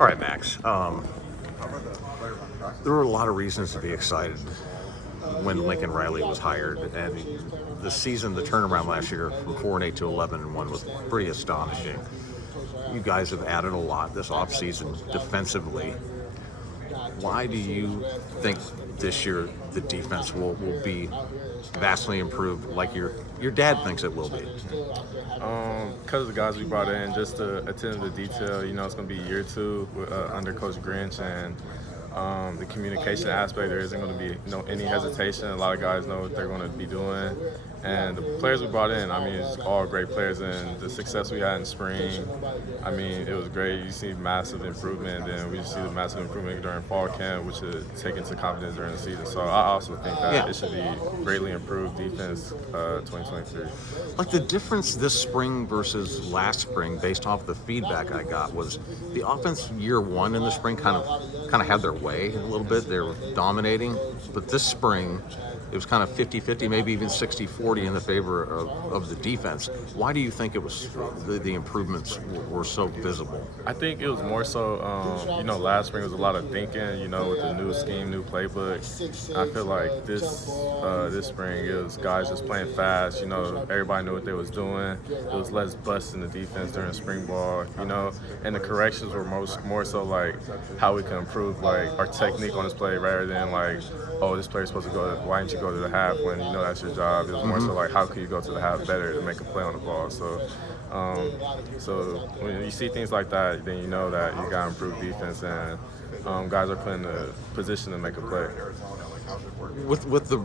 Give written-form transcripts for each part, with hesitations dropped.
All right, Max. There were a lot of reasons to be excited when Lincoln Riley was hired, and the turnaround last year from 4-8 to 11-1 was pretty astonishing. You guys have added a lot this offseason defensively. Why do you think this year the defense will be vastly improved, like your dad thinks it will be? Because of the guys we brought in, just to attend to the detail. It's going to be year two under Coach Grinch, and the communication aspect, there isn't going to be any hesitation. A lot of guys know what they're going to be doing. And the players we brought in, it's all great players. And the success we had in spring, it was great. You see massive improvement, and we see the massive improvement during fall camp, which is taken to confidence during the season. So I also think that it should be greatly improved defense 2023. Like the difference this spring versus last spring, based off the feedback I got, was the offense year one in the spring kind of had their way a little bit. They were dominating, but this spring it was kind of 50-50, maybe even 60-40 in the favor of the defense. Why do you think it was the improvements were so visible? I think it was more so, last spring was a lot of thinking, with the new scheme, new playbook. I feel like this spring it was guys just playing fast. Everybody knew what they was doing. It was less bust in the defense during spring ball, and the corrections were more so like how we can improve like our technique on this play rather than like, oh, this player's supposed to go, why didn't you go to the half when that's your job? It was more so like, how can you go to the half better to make a play on the ball? So when you see things like that, then you know that you got to improve defense, and guys are put in a position to make a play. With the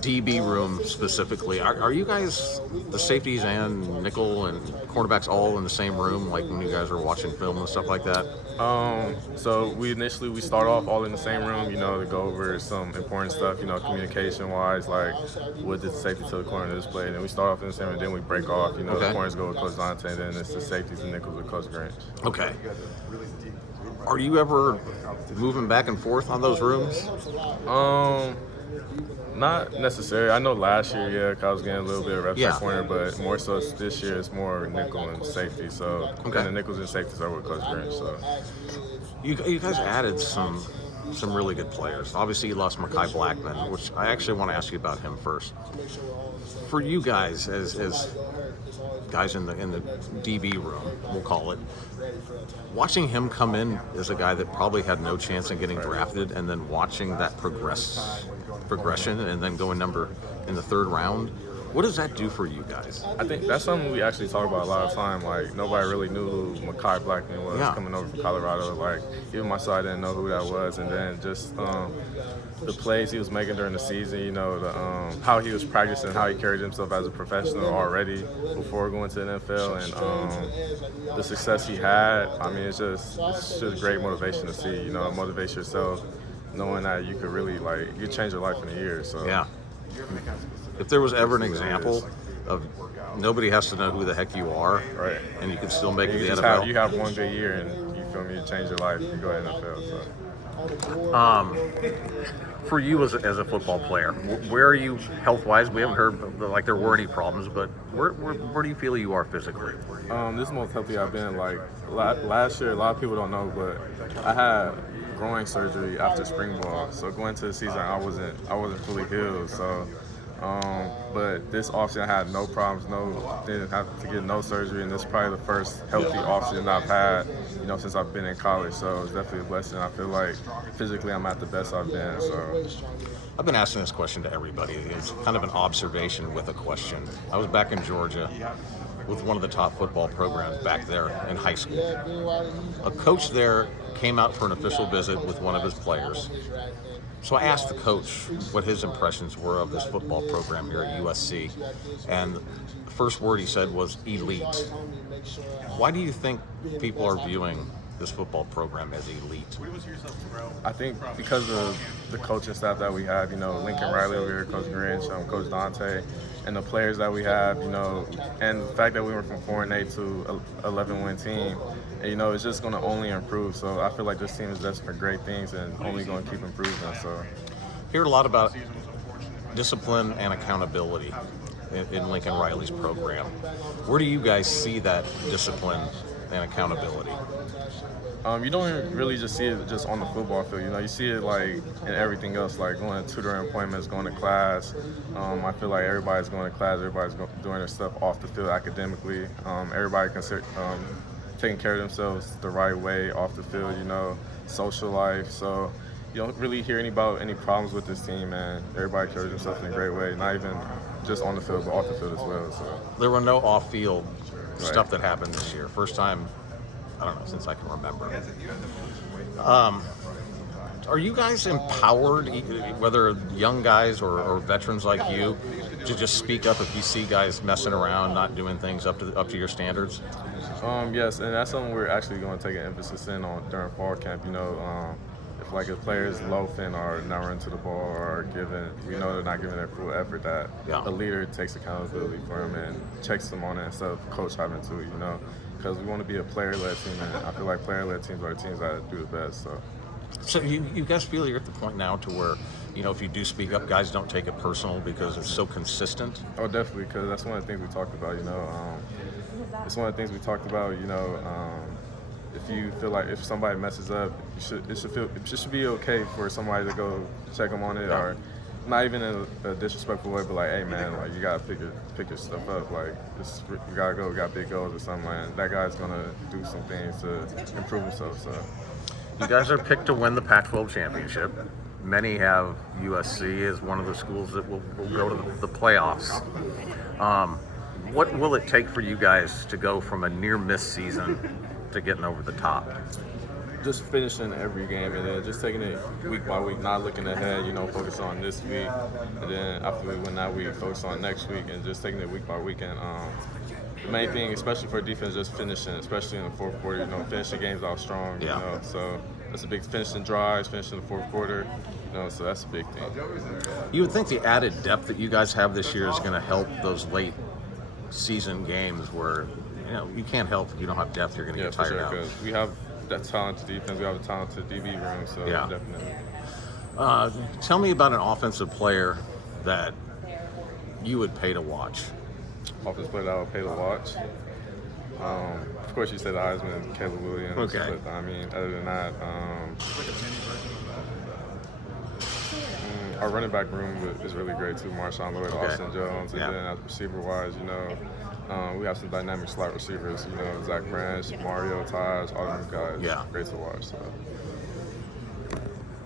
DB room specifically, are you guys, the safeties and nickel and cornerbacks, all in the same room, like when you guys are watching film and stuff like that? So we start off all in the same room, to go over some important stuff, communication-wise, like what did the safety to the corner of this play, and then we start off in the same room, then we break off, the corners go with Coach Dante, and then it's the safeties and nickels with Coach Grinch. Okay. Are you ever moving back and forth on those rooms? Not necessarily. I know last year, 'cause I was getting a little bit of reps at corner, but more so this year it's more nickel and safety. So, and the nickels and safeties are with Coach Grinch. So, you guys added some really good players. Obviously, you lost Mekhi Blackman, which I actually want to ask you about him first. For you guys, as guys in the DB room, we'll call it, watching him come in as a guy that probably had no chance in getting drafted, and then watching that progression, and then going number in the third round, what does that do for you guys? I think that's something we actually talk about a lot of time. Like, nobody really knew who Mekhi Blackman was coming over from Colorado. Like, even myself, I didn't know who that was. And then just the plays he was making during the season, how he was practicing, how he carried himself as a professional already before going to the NFL, and the success he had. It's just great motivation to see. Motivate yourself, knowing that you could really you change your life in a year. So if there was ever an example of nobody has to know who the heck you are, right, and you can still make it the NFL. You have one good year, and you feel me, you change your life. You go to the NFL. So. For you as a football player, where are you health-wise? We haven't heard like there were any problems, but where do you feel you are physically? This is the most healthy I've been. Like last year, a lot of people don't know, but I had groin surgery after spring ball. So going into the season, I wasn't fully healed. So, but this offseason I had no problems. Didn't have to get no surgery, and this is probably the first healthy offseason I've had, since I've been in college. So it's definitely a blessing. I feel like physically I'm at the best I've been. So. I've been asking this question to everybody. It's kind of an observation with a question. I was back in Georgia with one of the top football programs back there in high school. A coach there came out for an official visit with one of his players. So I asked the coach what his impressions were of this football program here at USC, and the first word he said was elite. Why do you think people are viewing this football program as elite? I think because of the coaching staff that we have, Lincoln Riley over here, Coach Grinch, Coach Dante, and the players that we have, and the fact that we went from 4-8 to 11-win team, and, it's just going to only improve. So I feel like this team is destined for great things and only going to keep improving. So, hear a lot about discipline and accountability in Lincoln Riley's program. Where do you guys see that discipline and accountability? You don't really just see it just on the football field. You know, you see it like in everything else, like going to tutoring appointments, going to class. I feel like everybody's going to class, everybody's doing their stuff off the field academically. Everybody taking care of themselves the right way off the field. You know, social life. So you don't really hear any problems with this team, and everybody carries themselves in a great way. Not even just on the field, but off the field as well. So There were no off-field stuff that happened this year. First time, I don't know, since I can remember. Are you guys empowered, whether young guys or veterans like you, to just speak up if you see guys messing around, not doing things up to your standards? Yes, and that's something we're actually going to take an emphasis in on during fall camp. You know, if a player is loafing or not running to the ball or we know they're not giving their full effort, that a leader takes accountability for him and checks them on it instead of coach having to. You know, because we want to be a player-led team, and I feel like player-led teams are the teams that do the best. So you guys feel you're at the point now to where, you know, if you do speak up, guys don't take it personal because it's so consistent? Oh, definitely, because that's one of the things we talked about, you know. It's one of the things we talked about, you know. If you feel like if somebody messes up, it should be okay for somebody to go check them on it, or not even in a disrespectful way, but like, hey man, like you gotta pick your stuff up, like you gotta go, we got big goals or something, like that guy's gonna do some things to improve himself. So you guys are picked to win the Pac-12 championship. Many have USC as one of the schools that will go to the playoffs. What will it take for you guys to go from a near-miss season to getting over the top? Just finishing every game and then just taking it week by week, not looking ahead, you know, focus on this week, and then after we win that week, focus on next week, and just taking it week by week. And the main thing, especially for defense, just finishing, especially in the fourth quarter, you know, finishing games out strong, you know, so that's a big finishing drives, finishing the fourth quarter, you know, so that's a big thing. You would think the added depth that you guys have this year is going to help those late season games where, you know, you can't help if you don't have depth, you're going to get tired out. Because we have that talented defense, we have a talented DB room, so definitely. Tell me about an offensive player that you would pay to watch. Offensive player that I would pay to watch? Of course, you said the Heisman, Caleb Williams. Okay. But I mean, other than that, our running back room is really great too. Marshawn Lloyd, Austin Jones, and then receiver-wise, you know, we have some dynamic slot receivers. You know, Zach Branch, Mario, Taj, all them guys. Great to watch. So.